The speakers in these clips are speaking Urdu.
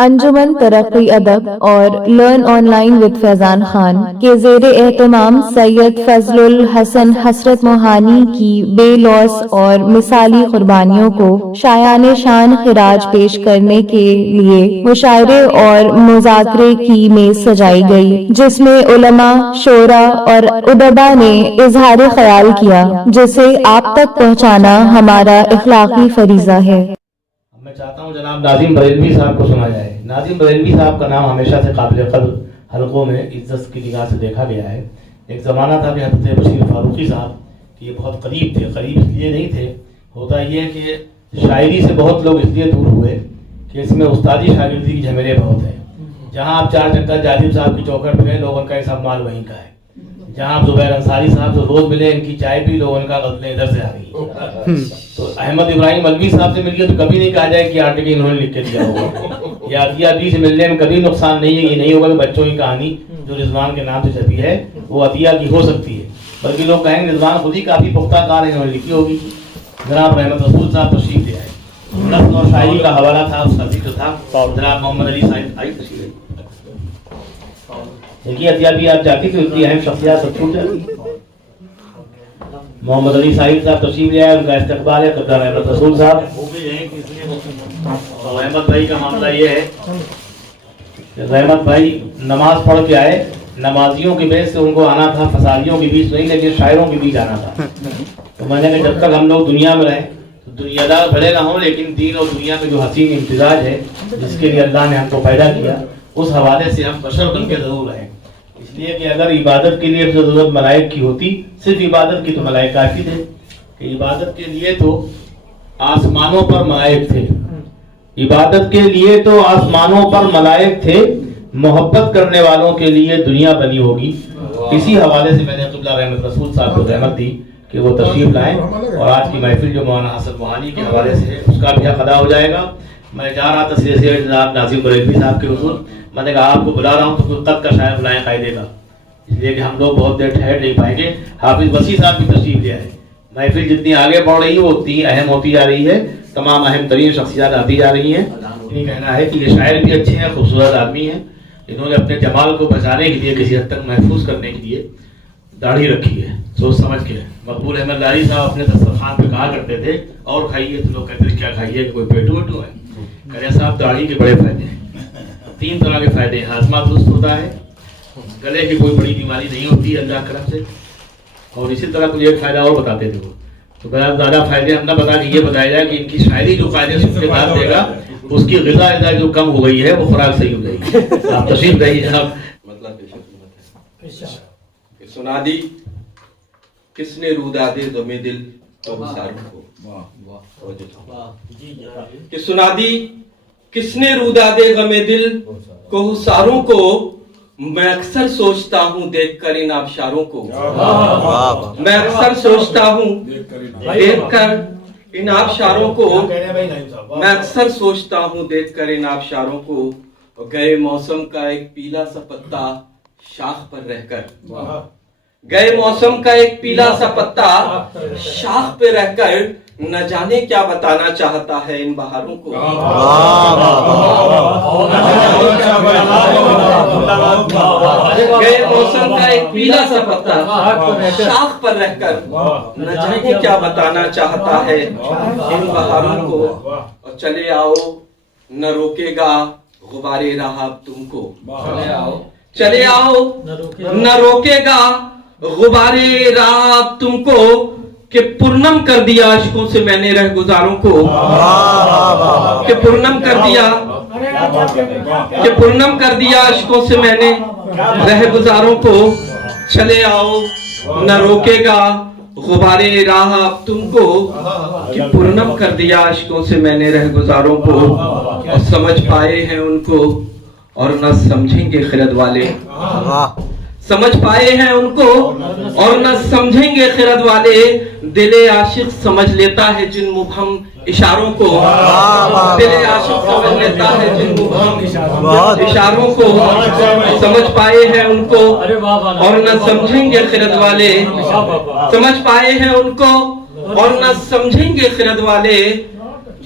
انجمن ترقی ادب اور لرن آن لائن ود فیضان خان کے زیر اہتمام سید فضل الحسن حسرت موہانی کی بے لوث اور مثالی قربانیوں کو شایان شان خراج پیش کرنے کے لیے مشاعرے اور مذاکرے کی میز سجائی گئی، جس میں علماء، شعراء اور ادبا نے اظہار خیال کیا، جسے آپ تک پہنچانا ہمارا اخلاقی فریضہ ہے۔ میں چاہتا ہوں جناب ناظم بریلوی صاحب کو سنا جائے۔ ناظم بریلوی صاحب کا نام ہمیشہ سے قابل قدر حلقوں میں عزت کی نگاہ سے دیکھا گیا ہے۔ ایک زمانہ تھا کہ حضرت بشیر فاروقی صاحب کہ یہ بہت قریب تھے، قریب اس لیے نہیں تھے، ہوتا یہ ہے کہ شاعری سے بہت لوگ اس لیے دور ہوئے کہ اس میں استادی شاگردی کی جھمیلے بہت ہیں۔ جہاں آپ چار چکر جالب صاحب کی چوکھٹ میں لوگوں کا حساب مال وہیں کا ہے، جہاں آپ زبیر انصاری صاحب سے روز ملے، ان کی چائے پی، لوگوں کا غزلیں ادھر سے آ گئی۔ تو احمد ابراہیم ملوی صاحب سے مل کے تو کبھی نہیں کہا جائے کہ آرٹیکل انہوں نے لکھ کے دیا ہوگا، یا عطیہ ابی سے ملنے میں کبھی نقصان نہیں ہے، یہ نہیں ہوگا کہ بچوں کی کہانی جو رضوان کے نام سے چھپی ہے وہ عطیہ کی ہو سکتی ہے، بلکہ لوگ کہیں گے رضوان خود ہی کافی پختہ کار انہوں نے لکھی ہوگی۔ جناب رحمت رسول صاحب تشریف لے آئے، نظم اور شاعری کا حوالہ تھا، اس کا ذکر تھا۔ جناب محمد علی صاحب آئی تشریف دیکھیے، عطیہ بھی آپ جاتی تھی، اتنی اہم شخصیات سب چھوٹ جاتی۔ محمد علی صاحب تشریف لے آئے، ان کا استقبال ہے قبلہ رحمت رسول صاحب۔ رحمت بھائی کا معاملہ یہ ہے کہ رحمت بھائی نماز پڑھ کے آئے، نمازیوں کے بیچ سے ان کو آنا تھا، فسادیوں کے بیچ نہیں لیکن شاعروں کے بیچ آنا تھا۔ تو میں نے کہا جب تک ہم لوگ دنیا میں رہیں تو دنیا دار بھلے نہ ہوں، لیکن دین اور دنیا میں جو حسین امتزاج ہے جس کے لیے اللہ نے ہم کو پیدا کیا، اس حوالے سے ہم بشر بن کے ضرور رہیں۔ اس لیے کہ اگر عبادت کے لیے ضرورت ملائک کی ہوتی، صرف عبادت کی تو ملائک کافی تھے، کہ عبادت کے لیے تو آسمانوں پر ملائک تھے، عبادت کے لیے تو آسمانوں پر ملائک تھے، محبت کرنے والوں کے لیے دنیا بنی ہوگی۔ اسی حوالے سے میں نے قبلہ رحمت رسول صاحب کو رحمت دی کہ وہ تشریف لائیں، اور آج کی محفل جو مولانا حسن موہانی کے حوالے سے ہے اس کا بھی حق ادا ہو جائے گا۔ میں جا رہا تھا سیدھے جناب ناظم بریلوی صاحب کے حضور، میں نے کہا آپ کو بلا رہا ہوں تو کوئی قد کا شاعر بلائیں قاعدے کا، اس لیے کہ ہم لوگ بہت دیر ٹھہر نہیں پائیں گے۔ حافظ وسیع صاحب بھی تشریف لے آئے۔ محفل جتنی آگے بڑھ رہی ہے وہ اتنی اہم ہوتی جا رہی ہے، تمام اہم ترین شخصیات آتی جا رہی ہیں۔ یہ کہنا ہے کہ یہ شاعر بھی اچھے ہیں، خوبصورت آدمی ہیں، انہوں نے اپنے جمال کو بچانے کے لیے، کسی حد تک محفوظ کرنے کے لیے داڑھی رکھی ہے، سوچ سمجھ کے۔ مقبول احمد لاری صاحب اپنے دسترخوان پہ کہا کرتے تھے اور کھائیے، تو لوگ کہتے ہیں کیا کھائیے، کوئی پیٹو ویٹو ہے؟ کہتے صاحب داڑھی کے بڑے فائدے ہیں، 3 طرح کے فائدے ہیں۔ ہاضمہ درست ہوتا ہے، گلے کی کوئی بڑی بیماری نہیں ہوتی اللہ کرم سے، اور اسی طرح کچھ ایک فائدہ اور بتاتے تھے وہ، تو بہت زیادہ فائدے ہم نہ بتا کے یہ بتایا جائے کہ ان کی شاعری جو فائدے اس کے بعد دے گا، اس کی غذا جو کم ہو گئی ہے وہ خوراک صحیح ہو جائے گی۔ آپ تشریف رہیے جناب۔ سنا دی کس نے رودہ دے غم دل کو حساروں کو، کہ سنا دی کس نے رودہ دے غم دل کو حساروں کو، میں اکثر سوچتا ہوں دیکھ کر ان آبشاروں کو، میں اکثر سوچتا ہوں دیکھ کر ان آبشاروں کو، میں اکثر سوچتا ہوں دیکھ کر ان آبشاروں کو، گئے موسم کا ایک پیلا سا پتا شاخ پر رہ کر، گئے موسم کا ایک پیلا سا پتا شاخ پہ رہ کر، نہ جانے کیا بتانا چاہتا ہے ان بہاروں کو، گئے موسم کا ایک پیلا سا پتا شاخ پر رہ کر، نہ جانے کیا بتانا چاہتا ہے ان بہاروں کو، اور چلے آؤ نہ روکے گا غبار راہ اب تم کو، چلے آؤ نہ روکے گا غبار راہ اب تم کو، کہ پرنم کر دیا عشقوں سے میں نے رہ گزاروں کو، کہ پرنم کر دیا، کہ پرنم کر دیا عشقوں سے میں نے رہ گزاروں کو، چلے آؤ نہ روکے گا غبار راہ اب تم کو، کہ پرنم کر دیا عشقوں سے میں نے رہ گزاروں کو، اور سمجھ پائے ہیں ان کو اور نہ سمجھیں گے خرد والے، سمجھ پائے ہیں ان کو اور نہ سمجھیں گے خرد والے، دل عاشق سمجھ لیتا ہے جن مبہم اشاروں کو، دل عاشق سمجھ لیتا ہے جن مبہم اشاروں کو، سمجھ پائے ہیں ان کو اور نہ سمجھیں گے خرد والے، سمجھ پائے ہیں ان کو اور نہ سمجھیں گے خرد والے،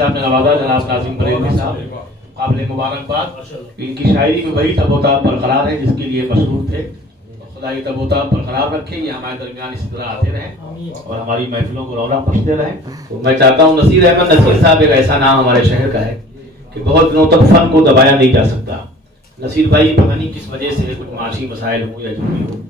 صاحب نے نوازا جناب ناظم بریلوی صاحب، قابل مبارکباد. ان کی شاعری میں وہی تب و تاب برقرار ہے جس کے لیے مشہور تھے. خدا یہ تب و تاب برقرار رکھے، یہ ہمارے درمیان اسی طرح آتے رہیں اور ہماری محفلوں کو رونق بخشتے رہیں. تو میں چاہتا ہوں نصیر احمد نصیر صاحب ایک ایسا نام ہمارے شہر کا ہے کہ بہت دنوں تک فن کو دبایا نہیں جا سکتا. نصیر بھائی پتہ نہیں کس وجہ سے کچھ معاشی مسائل ہوں یا جو بھی ہو،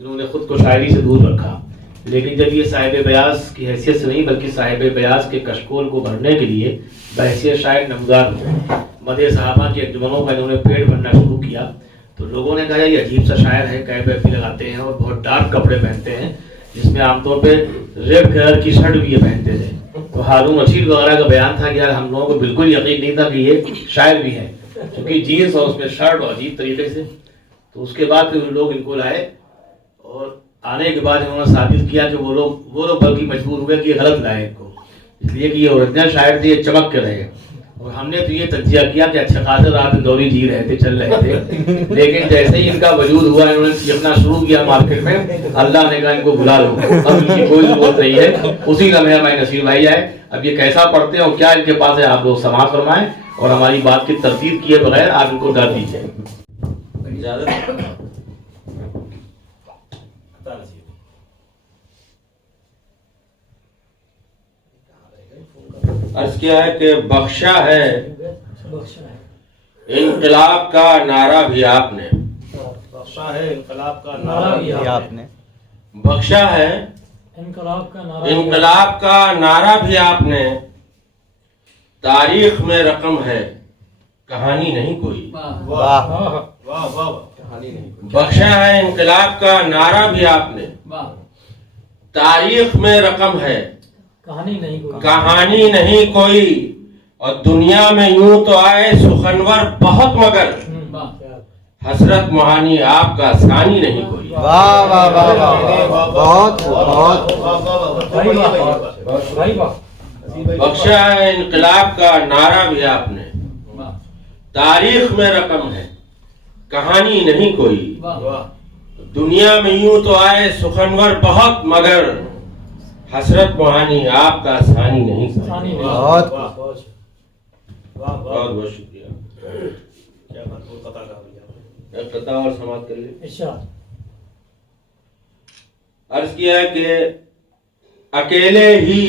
انہوں نے خود کو شاعری سے دور رکھا، لیکن جب یہ صاحب بیاض کی حیثیت سے نہیں بلکہ صاحب بیاض کے کشکول کو بھرنے کے لیے بحیثیت شاعر نمودار ہوئے، مدح صحابہ کے انجمنوں میں انہوں نے پیٹ بھرنا شروع کیا تو لوگوں نے کہا یہ عجیب سا شاعر ہے، کیپ بھی لگاتے ہیں اور بہت ڈارک کپڑے پہنتے ہیں جس میں عام طور پہ ریڈ کلر کی شرٹ بھی یہ پہنتے تھے. تو ہارون رشید وغیرہ کا بیان تھا کہ یار ہم لوگوں کو بالکل یقین نہیں تھا کہ یہ شاعر بھی ہے، کیونکہ جینس اور اس میں شرٹ اور عجیب طریقے سے. تو اس کے بعد پھر لوگ ان کو لائے اور آنے کے بعد انہوں نے ثابت کیا کہ وہ لوگ بلکہ مجبور ہوئے کہ یہ غلط لائے ان کو، اس لیے کہ یہ اوریجنل شاعر تھے، یہ چمک کے رہے. اور ہم نے تو یہ تجزیہ کیا کہ اچھا خاصے رات دوری جی رہے تھے، چل رہے تھے، لیکن جیسے ہی ان کا وجود ہوا انہوں نے سیکھنا شروع کیا مارکیٹ میں، اللہ نے کہا ان کو بلا لو، اب ان کی کوئی ضرورت نہیں ہے. اسی لمحے ہمارے نصیر بھائی آئے. اب یہ کیسا پڑھتے ہیں اور کیا ان کے پاس ہے آپ لوگ سماعت فرمائیں اور ہماری بات کی ترتیب کیے بغیر آپ ان کو ڈر دیجیے. عرض کیا ہے کہ بخشا ہے انقلاب کا نعرہ بھی آپ نے، بخشا ہے انقلاب کا نعرہ بھی آپ نے، بخشا ہے انقلاب کا نعرہ بھی آپ نے، تاریخ میں رقم ہے کہانی نہیں کوئی. بخشا ہے انقلاب کا نعرہ بھی آپ نے، تاریخ میں رقم ہے کہانی نہیں کوئی. اور دنیا میں یوں تو آئے سخنور بہت مگر حسرت مہانی آپ کا ثانی نہیں کوئی. واہ واہ واہ واہ، بہت بخشا ہے انقلاب کا نعرہ بھی آپ نے، تاریخ میں رقم ہے کہانی نہیں کوئی. دنیا میں یوں تو آئے سخنور بہت مگر حسرت مہانی آپ کا ثانی نہیں کوئی. بہت بہت بہت شکریہ. قطع اور سماعت کر لیں. عرض کیا ہے کہ اکیلے ہی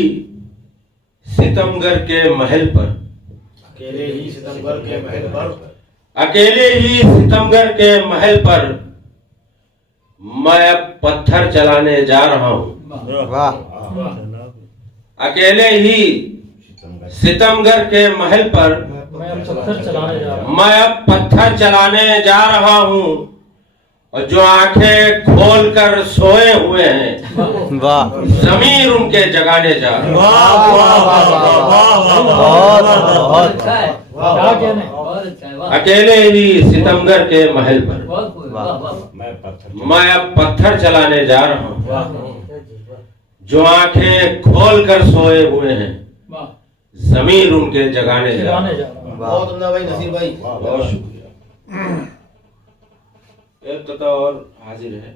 ستمگر کے محل پر، اکیلے ہی ستمگر کے محل پر، اکیلے ہی ستمگر کے محل پر میں اب پتھر چلانے جا رہا ہوں. واہ، اکیلے ہی ستمگر کے محل پر میں اب پتھر چلانے جا رہا ہوں. اور جو آنکھیں کھول کر سوئے ہوئے ہیں واہ، ضمیر ان کے جگانے جا رہا ہوں. اکیلے ہی ستمگر کے محل پر میں اب پتھر چلانے جا رہا ہوں. جو آنکھیں کھول کر سوئے ہوئے ہیں ضمیر ان کے جگانے جا رہا ہوں. بہت عمدہ بھائی نصیر بھائی، بہت شکریہ. ایک قطع اور حاضر ہے.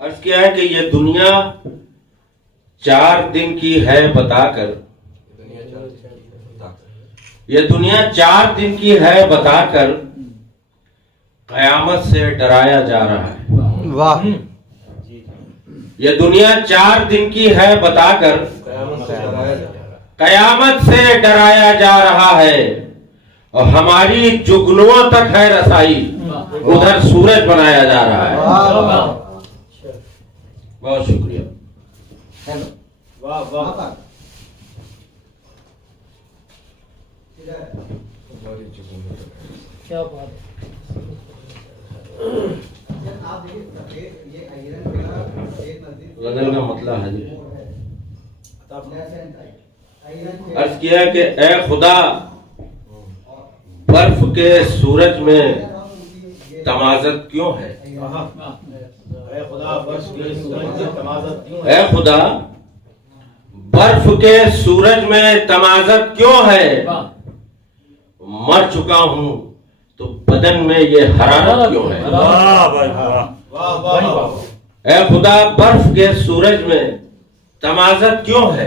عرض کیا ہے کہ یہ دنیا 4 دن کی ہے بتا کر، یہ دنیا 4 دن کی ہے بتا کر قیامت سے ڈرایا جا رہا ہے. واہ، یہ دنیا 4 دن کی ہے بتا کر قیامت سے ڈرایا جا رہا ہے. اور ہماری جگنوں تک ہے رسائی، ادھر سورج بنایا جا رہا ہے. بہت شکریہ. غزل کا مطلب حاضر ہے. عرض کیا کہ اے خدا برف کے سورج میں تمازت کیوں ہے؟ اے خدا برف کے سورج میں تمازت کیوں ہے؟ مر چکا ہوں تو بدن میں یہ حرارت کیوں ہے؟ اے خدا برف کے سورج میں تمازت کیوں ہے؟